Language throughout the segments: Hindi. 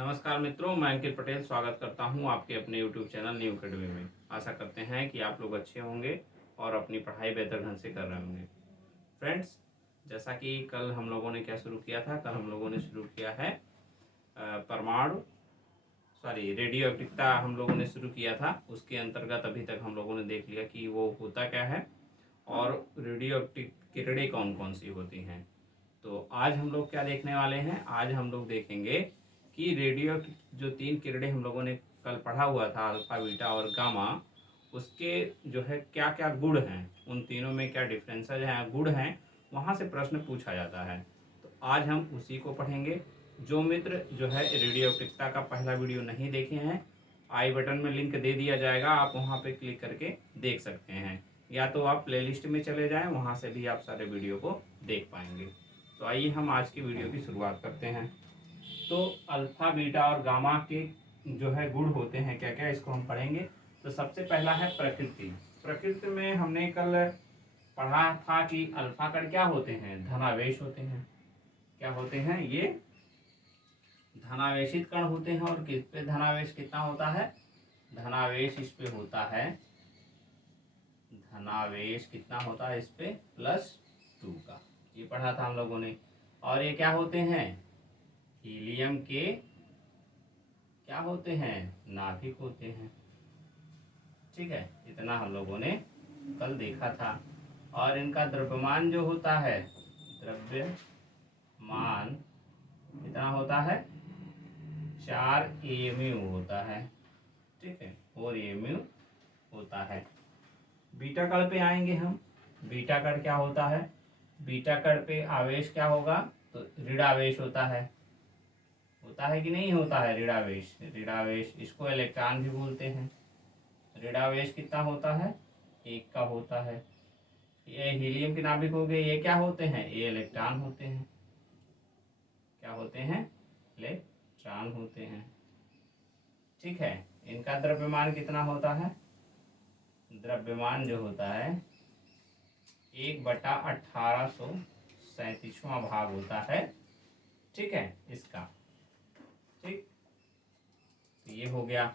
नमस्कार मित्रों, मैं अंकित पटेल स्वागत करता हूं आपके अपने यूट्यूब चैनल न्यू अकेडमी में। आशा करते हैं कि आप लोग अच्छे होंगे और अपनी पढ़ाई बेहतर ढंग से कर रहे होंगे। फ्रेंड्स, जैसा कि कल हम लोगों ने क्या शुरू किया था, कल हम लोगों ने शुरू किया है रेडियो एक्टिविटी हम लोगों ने शुरू किया था। उसके अंतर्गत अभी तक हम लोगों ने देख लिया कि वो होता क्या है और रेडियो एक्टिव किरणें कौन कौन सी होती हैं। तो आज हम लोग क्या देखने वाले हैं, आज हम लोग देखेंगे कि रेडियो जो 3 किरणें हम लोगों ने कल पढ़ा हुआ था, अल्फा, बीटा और गामा, उसके जो है क्या क्या गुण हैं, उन तीनों में क्या डिफरेंसेस हैं, गुण हैं, वहाँ से प्रश्न पूछा जाता है। तो आज हम उसी को पढ़ेंगे। जो मित्र जो है रेडियो एक्टिविटी का पहला वीडियो नहीं देखे हैं, आई बटन में लिंक दे दिया जाएगा, आप वहाँ पे क्लिक करके देख सकते हैं, या तो आप प्लेलिस्ट में चले जाएं, वहाँ से भी आप सारे वीडियो को देख पाएंगे। तो आइए हम आज की वीडियो की शुरुआत करते हैं। तो अल्फा, बीटा और गामा के जो है गुण होते हैं क्या क्या, इसको हम पढ़ेंगे। तो सबसे पहला है प्रकृति। प्रकृति में हमने कल पढ़ा था कि अल्फा कण क्या होते हैं, धनावेश होते हैं। क्या होते हैं ये? धनावेशित कण होते हैं। और किस पे धनावेश कितना होता है? धनावेश इस पे होता है, धनावेश कितना होता है इस पे, +2 का। ये पढ़ा था हम लोगों ने। और ये क्या होते हैं? हीलियम के क्या होते हैं? नाभिक होते हैं। ठीक है, इतना हम लोगों ने कल देखा था। और इनका द्रव्यमान जो होता है, द्रव्यमान कितना होता है? 4 AMU होता है। ठीक है, 4 AMU होता है। बीटा कण पे आएंगे हम। बीटा कण क्या होता है? बीटा कण पे आवेश क्या होगा? तो ऋणावेश होता है। होता है कि नहीं होता है ऋणावेश? ऋणावेश, इसको इलेक्ट्रॉन भी बोलते हैं। ऋणावेश कितना होता है? 1 का होता है। ये हीलियम के नाभिक हो गए, ये क्या होते हैं? ये इलेक्ट्रॉन होते हैं। क्या होते हैं? इलेक्ट्रॉन होते हैं। ठीक है, इनका द्रव्यमान कितना होता है? द्रव्यमान जो होता है 1/1837वां भाग होता है। ठीक है, इसका। ठीक, तो ये हो गया।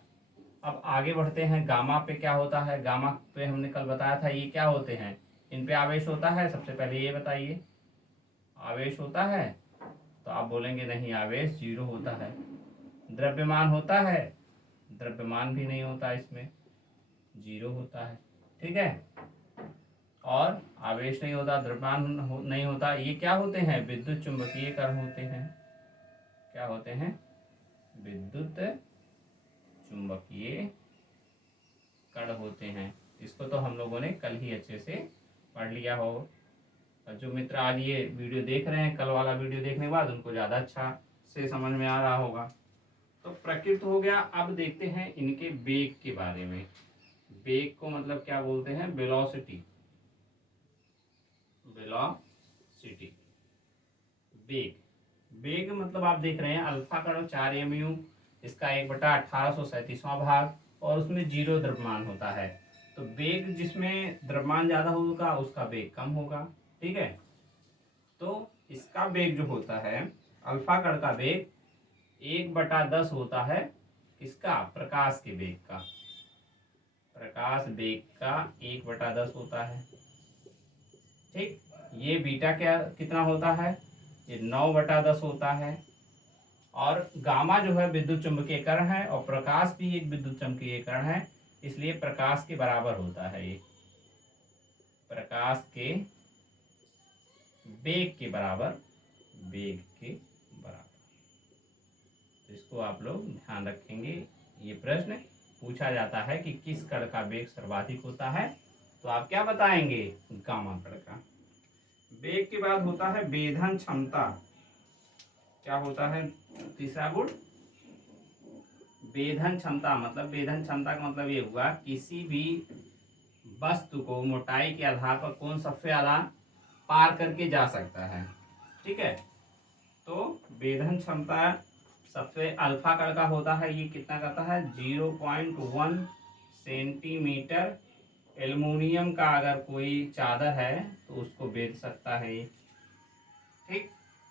अब आगे बढ़ते हैं। गामा पे क्या होता है? गामा पे हमने कल बताया था, ये क्या होते हैं? इन पे आवेश होता है। सबसे पहले ये बताइए, आवेश होता है? तो आप बोलेंगे नहीं, आवेश 0 होता है। द्रव्यमान होता है? द्रव्यमान भी नहीं होता, इसमें 0 होता है। ठीक है, और आवेश नहीं होता, द्रव्यमान नहीं होता। ये क्या होते हैं? विद्युत चुंबकीय कण होते हैं। क्या होते हैं? विद्युत चुंबकीय कण होते हैं। इसको तो हम लोगों ने कल ही अच्छे से पढ़ लिया हो। और जो मित्र आज ये वीडियो देख रहे हैं, कल वाला वीडियो देखने के बाद उनको ज़्यादा अच्छा से समझ में आ रहा होगा। तो प्रकृति हो गया। अब देखते हैं इनके वेग के बारे में। वेग को मतलब क्या बोलते हैं? वेलोसिटी। वेलोसिटी, वेग। वेग मतलब आप देख रहे हैं अल्फा का 4 AMU, इसका 1/1837वां भाग, और उसमें 0 द्रव्यमान होता है। तो वेग जिसमें द्रव्यमान ज्यादा होगा उसका वेग कम होगा। ठीक है, तो इसका वेग जो होता है, अल्फा कण का वेग 1/10 होता है। किसका? प्रकाश के वेग का। प्रकाश वेग का 1/10 होता है। ठीक, ये बीटा क्या कितना होता है? ये 9/10 होता है। और गामा जो है विद्युत चुंबकीय कण है, और प्रकाश भी एक विद्युत चुंबकीय कण है, इसलिए प्रकाश के बराबर होता है। ये प्रकाश के वेग के बराबर, वेग के बराबर। तो इसको आप लोग ध्यान रखेंगे। ये प्रश्न पूछा जाता है कि किस कण का वेग सर्वाधिक होता है, तो आप क्या बताएंगे? गामा कण का। वेग के बाद होता है वेधन क्षमता। क्या होता है तीसरा गुण? वेधन क्षमता। मतलब वेधन क्षमता का मतलब ये हुआ किसी भी वस्तु को मोटाई के आधार पर कौन सबसे ज्यादा पार करके जा सकता है। ठीक है, तो वेधन क्षमता सबसे अल्फा कण का होता है। ये कितना करता है? 0.1 सेंटीमीटर। एल्युमिनियम का अगर कोई चादर है तो उसको बेच सकता है ये। ठीक,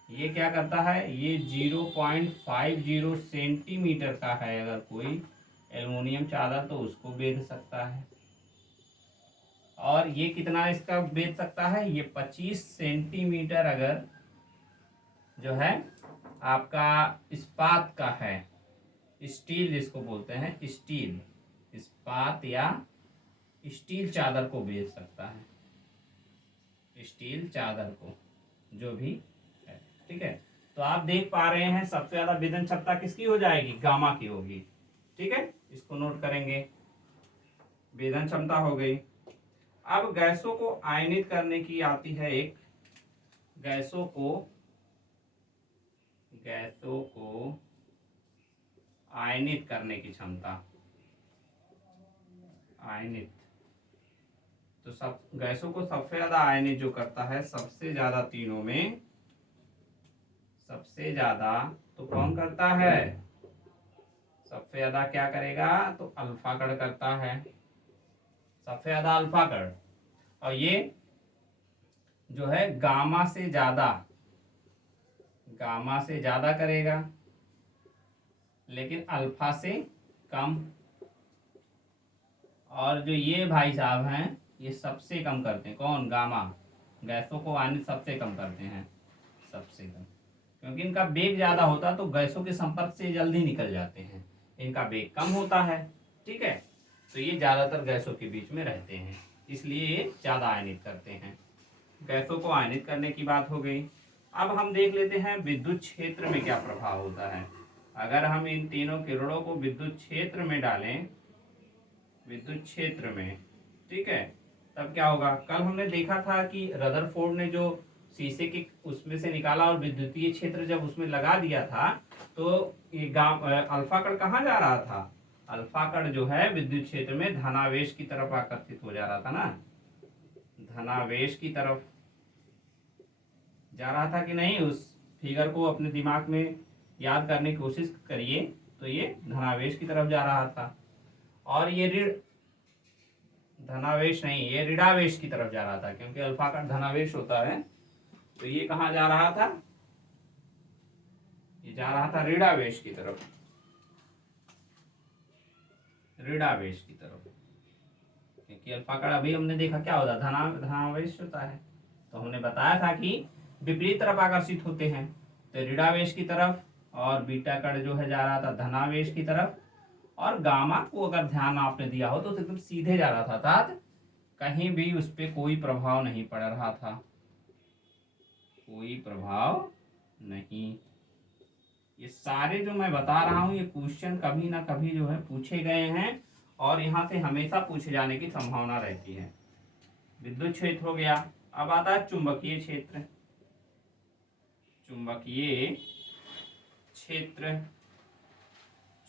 ये क्या करता है, ये 0.50 सेंटीमीटर का है अगर कोई एल्युमिनियम चादर तो उसको बेच सकता है। और ये कितना इसका बेच सकता है, ये 25 सेंटीमीटर अगर जो है आपका इस्पात का है, स्टील जिसको बोलते हैं, स्टील, इस्पात या स्टील चादर को बेच सकता है, स्टील चादर को जो भी है। ठीक है, तो आप देख पा रहे हैं सबसे ज्यादा विदन क्षमता किसकी हो जाएगी, गामा की होगी। ठीक है, इसको नोट करेंगे, वेदन क्षमता हो गई। अब गैसों को आयनित करने की आती है एक, गैसों को आयनित करने की क्षमता, आयनित। तो सब गैसों को सबसे ज्यादा आयनित जो करता है, सबसे ज्यादा तीनों में सबसे ज्यादा तो कौन करता है, सबसे ज्यादा क्या करेगा, तो अल्फा कण करता है, सबसे ज्यादा अल्फा कण। और ये जो है गामा से ज्यादा करेगा, लेकिन अल्फा से कम। और जो ये भाई साहब हैं, ये सबसे कम करते हैं, कौन, गामा, गैसों को आयनित सबसे कम करते हैं, सबसे कम, क्योंकि इनका वेग ज्यादा होता तो गैसों के संपर्क से जल्दी निकल जाते हैं, इनका वेग कम होता है। ठीक है, तो ये ज्यादातर गैसों के बीच में रहते हैं, इसलिए ये ज्यादा आयनित करते हैं। गैसों को आयनित करने की बात हो गई। अब हम देख लेते हैं विद्युत क्षेत्र में क्या प्रभाव होता है। अगर हम इन तीनों किरणों को विद्युत क्षेत्र में डालें, विद्युत क्षेत्र में, ठीक है, तब क्या होगा। कल हमने देखा था कि रदरफोर्ड ने जो शीशे के उसमें से निकाला और विद्युतीय क्षेत्र जब उसमें लगा दिया था, तो ये अल्फा कण कहाँ जा रहा था, अल्फा कण जो है विद्युत क्षेत्र में धनावेश की तरफ आकर्षित हो जा रहा था ना, धनावेश की तरफ जा रहा था कि नहीं। उस फिगर को अपने दिमाग में याद करने की कोशिश करिए, तो ये धनावेश की तरफ जा रहा था। और ये ऋण, धनावेश नहीं, ये ऋणावेश की तरफ जा रहा था, क्योंकि अल्फा का धनावेश होता है। तो ये कहाँ जा रहा था, ये जा रहा था ऋणावेश की तरफ, ऋणावेश की तरफ, क्योंकि अल्फा का अभी हमने देखा क्या होता है, धनावेश होता है। तो हमने बताया था कि विपरीत तरफ आकर्षित होते हैं, तो ऋणावेश की तरफ, और बीटा कण जो है जा रहा था धनावेश की तरफ। और गामा को अगर ध्यान आपने दिया हो तो एकदम सीधे जा रहा था, अर्थात कहीं भी उस पर कोई प्रभाव नहीं पड़ रहा था, कोई प्रभाव नहीं। ये सारे जो मैं बता रहा हूं ये क्वेश्चन कभी ना कभी जो है पूछे गए हैं, और यहाँ से हमेशा पूछे जाने की संभावना रहती है। विद्युत क्षेत्र हो गया। अब आता है चुंबकीय क्षेत्र, चुंबकीय क्षेत्र,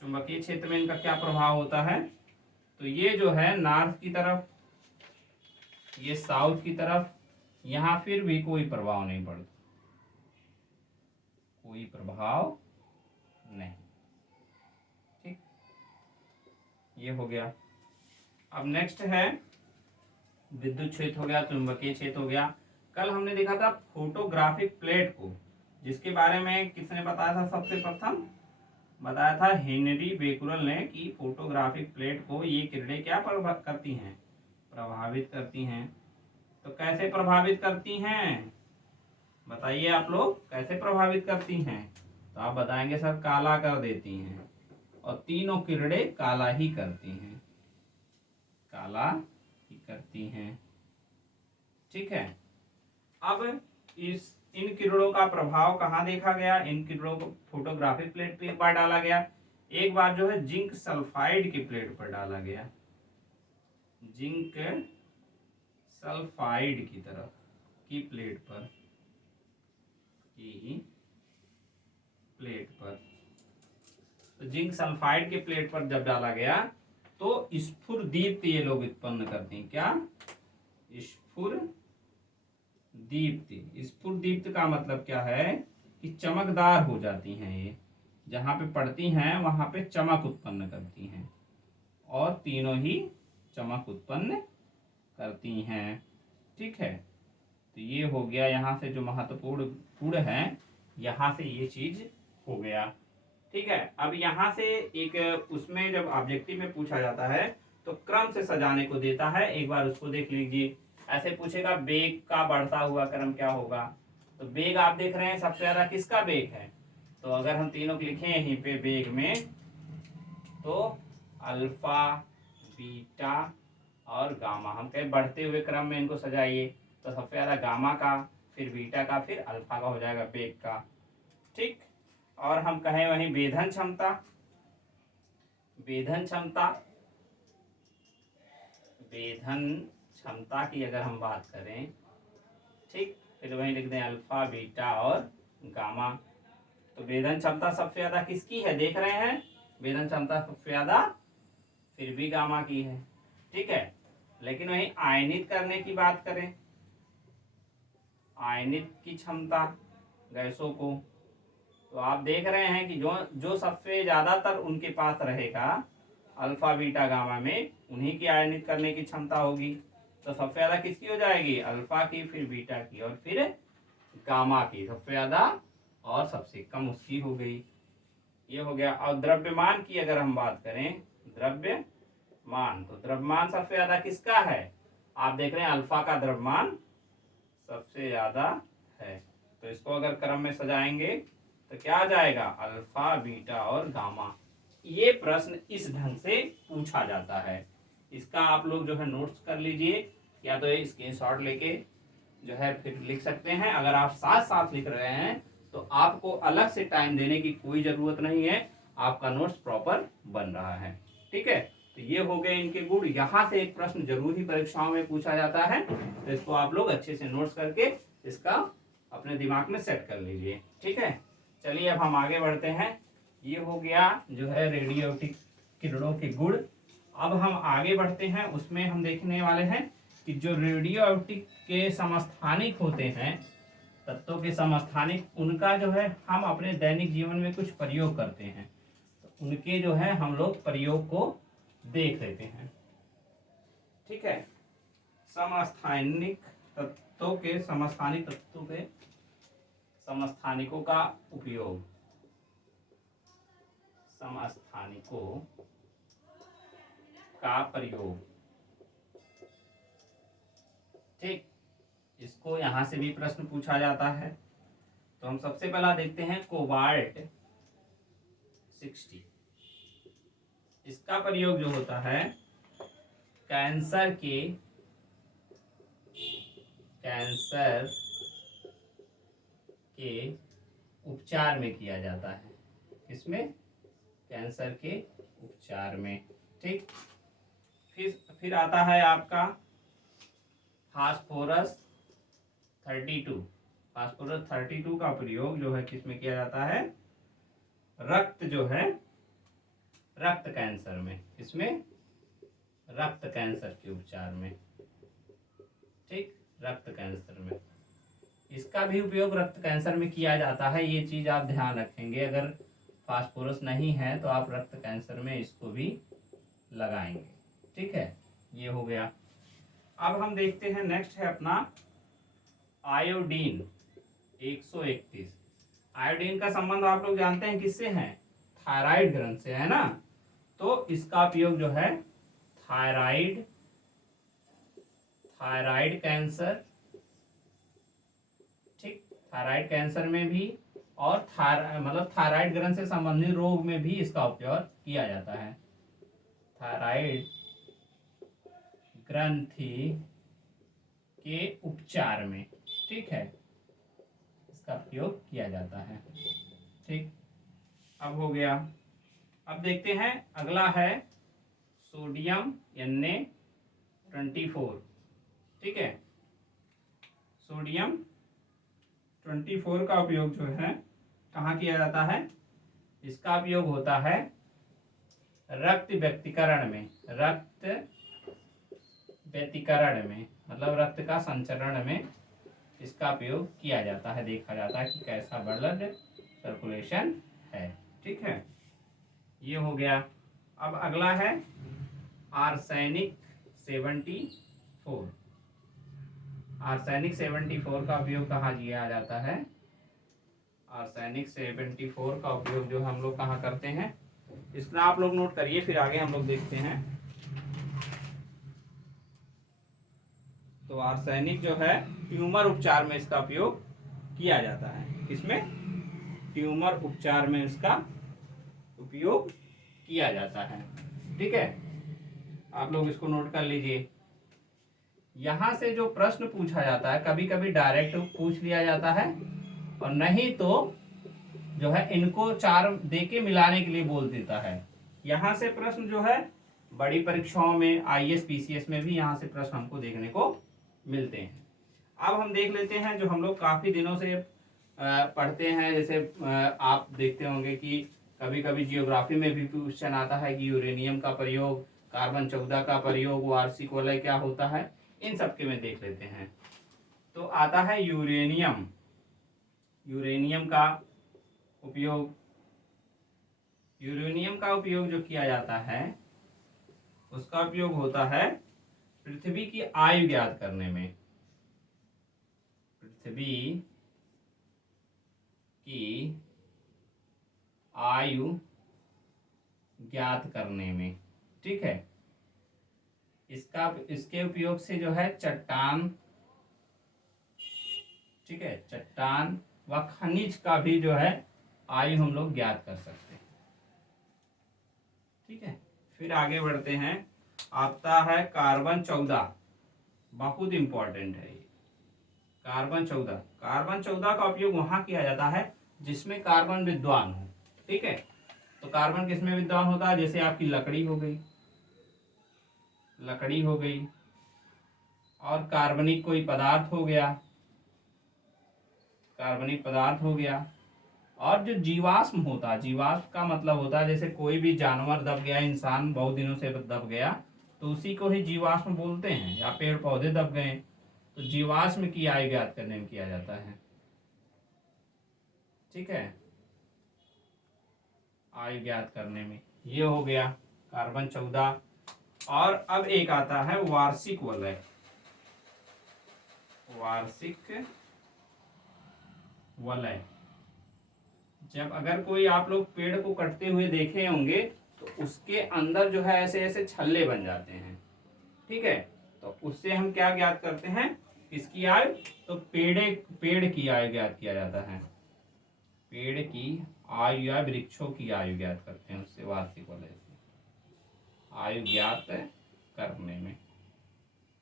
चुंबकीय क्षेत्र में इनका क्या प्रभाव होता है। तो ये जो है नॉर्थ की तरफ, ये साउथ की तरफ, यहां फिर भी कोई प्रभाव नहीं पड़ता, कोई प्रभाव नहीं। ठीक, ये हो गया। अब नेक्स्ट है विद्युत क्षेत्र हो गया, चुंबकीय क्षेत्र हो गया। कल हमने देखा था फोटोग्राफिक प्लेट को, जिसके बारे में किसने बताया था, सबसे प्रथम बताया था हेनरी बेकुरल ने, कि फोटोग्राफिक प्लेट को ये किरणें क्या करती हैं, प्रभावित करती हैं। तो कैसे प्रभावित करती हैं, बताइए आप लोग, कैसे प्रभावित करती हैं। तो आप बताएंगे सर काला कर देती हैं, और तीनों किरणें काला ही करती हैं, काला ही करती हैं। ठीक है, अब इस इन किरणों का प्रभाव कहाँ देखा गया, इन किरणों को फोटोग्राफिक प्लेट पे एक बार डाला गया, एक बार जो है जिंक सल्फाइड की प्लेट पर डाला गया, जिंक सल्फाइड की तरफ की प्लेट पर, की प्लेट पर। तो जिंक सल्फाइड के प्लेट पर जब डाला गया तो स्फुरदीप्त ये लोग उत्पन्न करते हैं, क्या, स्फुरदीप्त। स्फुरदीप्त का मतलब क्या है कि चमकदार हो जाती हैं, ये जहां पे पड़ती हैं वहां पे चमक उत्पन्न करती हैं, और तीनों ही चमक उत्पन्न करती हैं। ठीक है, तो ये हो गया यहाँ से जो महत्वपूर्ण गुण है, यहाँ से ये चीज हो गया। ठीक है, अब यहाँ से एक उसमें जब ऑब्जेक्टिव में पूछा जाता है तो क्रम से सजाने को देता है, एक बार उसको देख लीजिए। ऐसे पूछेगा वेग का बढ़ता हुआ क्रम क्या होगा, तो वेग आप देख रहे हैं सबसे ज्यादा किसका वेग है, तो अगर हम तीनों को लिखें यहीं पे वेग में, तो अल्फा, बीटा और गामा, हम कहें बढ़ते हुए क्रम में इनको सजाइए, तो सबसे ज्यादा गामा का, फिर बीटा का, फिर अल्फा का हो जाएगा वेग का। ठीक, और हम कहें वहीं वेधन क्षमता, वेधन क्षमता, वेधन क्षमता की अगर हम बात करें, ठीक, फिर वहीं लिख दें अल्फा, बीटा और गामा। तो वेधन क्षमता सबसे ज्यादा किसकी है, देख रहे हैं, वेधन क्षमता सबसे ज्यादा फिर भी गामा की है। ठीक है, लेकिन वहीं आयनित करने की बात करें, आयनित की क्षमता गैसों को, तो आप देख रहे हैं कि जो जो सबसे ज्यादातर उनके पास रहेगा अल्फा, बीटा, गामा में, उन्हीं की आयनित करने की क्षमता होगी। तो सबसे ज्यादा किसकी हो जाएगी, अल्फा की, फिर बीटा की और फिर गामा की, सबसे ज्यादा और सबसे कम उसकी हो गई। ये हो गया। और द्रव्यमान की अगर हम बात करें, द्रव्यमान, तो द्रव्यमान सबसे ज्यादा किसका है, आप देख रहे हैं अल्फा का द्रव्यमान सबसे ज्यादा है। तो इसको अगर क्रम में सजाएंगे तो क्या आ जाएगा, अल्फा, बीटा और गामा। ये प्रश्न इस ढंग से पूछा जाता है। इसका आप लोग जो है नोट्स कर लीजिए, या तो ये स्क्रीनशॉट लेके जो है फिर लिख सकते हैं। अगर आप साथ साथ लिख रहे हैं तो आपको अलग से टाइम देने की कोई जरूरत नहीं है, आपका नोट्स प्रॉपर बन रहा है। ठीक है, तो ये हो गए इनके गुण। यहाँ से एक प्रश्न जरूर ही परीक्षाओं में पूछा जाता है, तो इसको आप लोग अच्छे से नोट्स करके इसका अपने दिमाग में सेट कर लीजिए। ठीक है, चलिए अब हम आगे बढ़ते हैं। ये हो गया जो है रेडियो एक्टिव किरणों के गुण। अब हम आगे बढ़ते हैं, उसमें हम देखने वाले हैं कि जो रेडियो एक्टिव के समस्थानिक होते हैं, तत्वों के समस्थानिक, उनका जो है हम अपने दैनिक जीवन में कुछ प्रयोग करते हैं, तो उनके जो है हम लोग प्रयोग को देख लेते हैं। ठीक है, समस्थानिक तत्वों के, समस्थानिक तत्वों के समस्थानिकों का उपयोग, समस्थानिकों का प्रयोग। ठीक, इसको यहां से भी प्रश्न पूछा जाता है। तो हम सबसे पहला देखते हैं कोबाल्ट 60। इसका प्रयोग जो होता है कैंसर के, कैंसर के उपचार में किया जाता है। किसमें, कैंसर के उपचार में। ठीक, फिर आता है आपका फास्फोरस 32। फास्फोरस 32 का प्रयोग जो है किसमें किया जाता है, रक्त जो है, रक्त कैंसर में। किसमें, रक्त कैंसर के उपचार में। ठीक, रक्त कैंसर में इसका भी उपयोग रक्त कैंसर में किया जाता है, ये चीज आप ध्यान रखेंगे। अगर फास्फोरस नहीं है तो आप रक्त कैंसर में इसको भी लगाएंगे। ठीक है, ये हो गया। अब हम देखते हैं, नेक्स्ट है अपना आयोडीन 131। आयोडीन का संबंध आप लोग जानते हैं किससे है, थायराइड ग्रंथ से, है ना। तो इसका उपयोग जो है थायराइड, थायराइड कैंसर, ठीक, थायराइड कैंसर में भी, और मतलब थायराइड ग्रंथ से संबंधित रोग में भी इसका उपयोग किया जाता है। थायराइड ग्रंथि के उपचार में, ठीक है, इसका प्रयोग किया जाता है। ठीक, अब हो गया। अब देखते हैं, अगला है सोडियम Na24। ठीक है, सोडियम 24 का उपयोग जो है कहाँ किया जाता है, इसका उपयोग होता है रक्त व्यक्तीकरण में। रक्त व्यक्तीकरण में मतलब रक्त का संचरण में इसका उपयोग किया जाता है, देखा जाता है कि कैसा ब्लड सर्कुलेशन है। ठीक है, ये हो गया। अब अगला है आर्सेनिक 74। आर्सेनिक 74 का उपयोग कहाँ किया जाता है, आर्सेनिक 74 का उपयोग जो हम लोग कहाँ करते हैं, इसमें आप लोग नोट करिए, फिर आगे हम लोग देखते हैं। तो आर्सेनिक जो है ट्यूमर उपचार में इसका उपयोग किया जाता है। किसमें? ट्यूमर उपचार में इसका उपयोग किया जाता है। ठीक है, आप लोग इसको नोट कर लीजिए। यहां से जो प्रश्न पूछा जाता है, कभी कभी डायरेक्ट पूछ लिया जाता है, और नहीं तो जो है इनको चार देके मिलाने के लिए बोल देता है। यहां से प्रश्न जो है बड़ी परीक्षाओं में, आईएएस पीसीएस में भी यहाँ से प्रश्न हमको देखने को मिलते हैं। अब हम देख लेते हैं जो हम लोग काफी दिनों से पढ़ते हैं। जैसे आप देखते होंगे कि कभी कभी जियोग्राफी में भी क्वेश्चन आता है कि यूरेनियम का प्रयोग, कार्बन 14 का प्रयोग, वार्षिक वलय क्या होता है, इन सब के में देख लेते हैं। तो आता है यूरेनियम। यूरेनियम का उपयोग, यूरेनियम का उपयोग जो किया जाता है उसका उपयोग होता है पृथ्वी की आयु ज्ञात करने में। पृथ्वी की आयु ज्ञात करने में। ठीक है, इसके उपयोग से जो है चट्टान, ठीक है, चट्टान व खनिज का भी जो है आयु हम लोग ज्ञात कर सकते हैं। ठीक है, फिर आगे बढ़ते हैं। आता है कार्बन 14, बहुत इंपॉर्टेंट है ये कार्बन 14। कार्बन 14 का उपयोग वहां किया जाता है जिसमें कार्बन विद्वान हो। ठीक है, तो कार्बन किसमें विद्वान होता है? जैसे आपकी लकड़ी हो गई, लकड़ी हो गई, और कार्बनिक कोई पदार्थ हो गया, कार्बनिक पदार्थ हो गया। और जो जीवाश्म होता है, जीवाश्म का मतलब होता है जैसे कोई भी जानवर दब गया, इंसान बहुत दिनों से दब गया, तो उसी को ही जीवाश्म बोलते हैं। या पेड़ पौधे दब गए तो जीवाश्म की आयु ज्ञात करने में किया जाता है। ठीक है, आयु ज्ञात करने में ये हो गया कार्बन 14। और अब एक आता है वार्षिक वलय। वार्षिक वलय, जब अगर कोई आप लोग पेड़ को कटते हुए देखे होंगे तो उसके अंदर जो है ऐसे ऐसे छल्ले बन जाते हैं। ठीक है, तो उससे हम क्या ज्ञात करते हैं, किसकी आयु? तो पेड़ की आयु ज्ञात किया जाता है। पेड़ की आयु या वृक्षों की आयु ज्ञात करते हैं उससे, वार्षिक वलय से आयु ज्ञात करने में।